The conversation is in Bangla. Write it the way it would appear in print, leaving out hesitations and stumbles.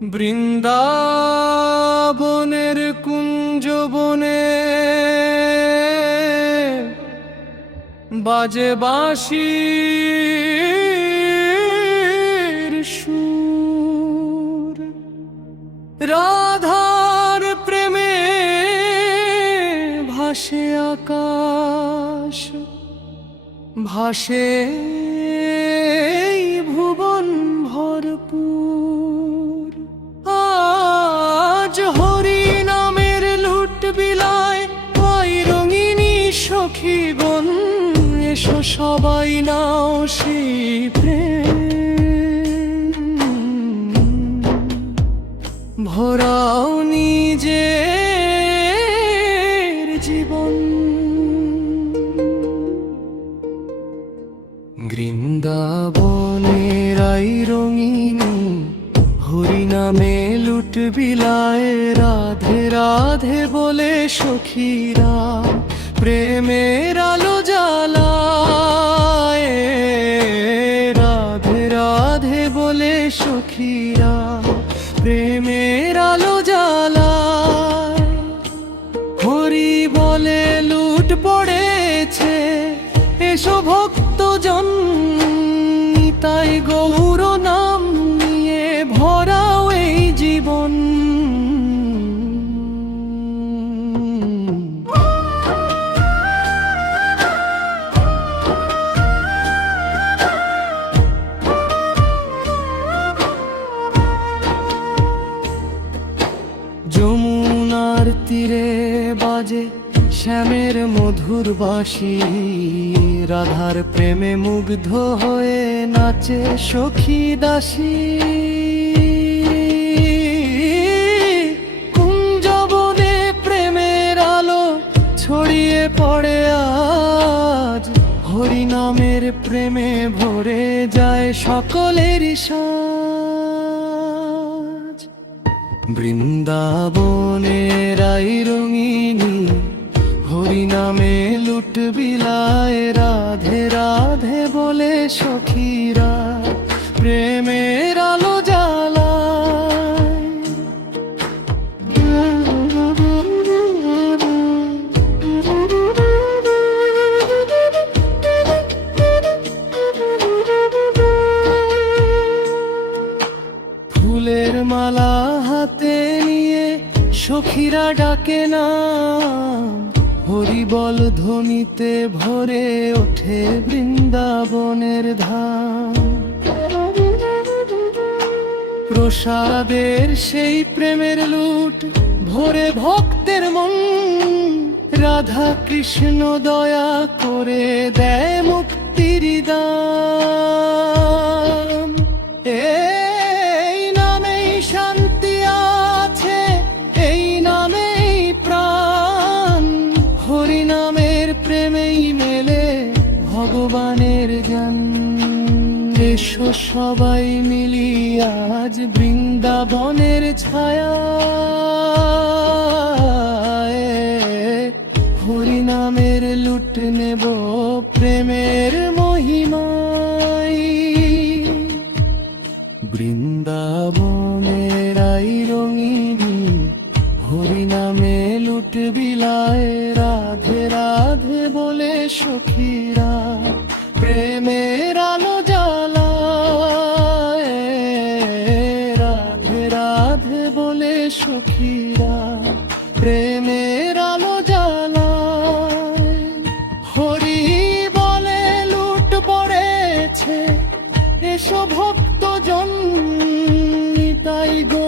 বৃন্দাবনের কুঞ্জবনে বাজে বাঁশির সুর। রাধার প্রেমে ভাসে আকাশ, ভাসে এই ভুবন ভরপুর। আজ হরি নামের লুট বিলায় ওই রঙিনী সখীগণ, এসো সবাই নাও সেই প্রেম, ভরাও নিজের জীবন। বৃন্দাবনের আই রঙিনী হরি নামে লুট বিলায়, রাধে রাধে বলে সখীরা প্রেমের আলো জ্বালায়। রাধে রাধে বলে সখীরা প্রেমের আলো জ্বালায়। হরি বলে লুট পড়েছে, এসো ভক্তজন তাই গৌর নাম নিয়ে ভরাও এই জীবন। যমুনার তীরে বাজে শ্যামের মধুর বাঁশি, রাধার প্রেমে মুগ্ধ হয়ে নাচে সখী দাসী। কুঞ্জবনে প্রেমের আলো ছড়িয়ে পড়ে আজ, হরি নামের প্রেমে ভরে যায় সকলেরই সাজ। বৃন্দাবনের আই রঙিনী হরি নামে লুট বিলায়, রাধে রাধে বলে সখীরা প্রেমের আলো জ্বালায়। ফুলের মালা হাতে নিয়ে সখীরা ডাকে না, হরি বল ধ্বনিতে ভরে ওঠে বৃন্দাবনের ধাম। প্রসাদের সেই প্রেমের লুট ভরে ভক্তের মন, রাধা কৃষ্ণ দয়া করে দেয় মুক্তির দাম। এই নামেই শান্তি আছে, এই নামেই প্রাণ, হরি নামের প্রেমেই মেলে ভগবানের জ্ঞান। এসো সবাই মিলি আজ বৃন্দাবনের ছায়া, হরি নামের লুট নেব প্রেমের মহিমায়। বৃন্দাবনের আই রঙিনী হরি নামে লুট বিলায়, রাধে রাধে বলে সখীরা প্রেমের আলো জ্বালায়। রাধে রাধে বলে সখীরা প্রেমের আলো জ্বালায়। হরি বলে লুট পড়েছে, এসো ভক্তজন তাই গো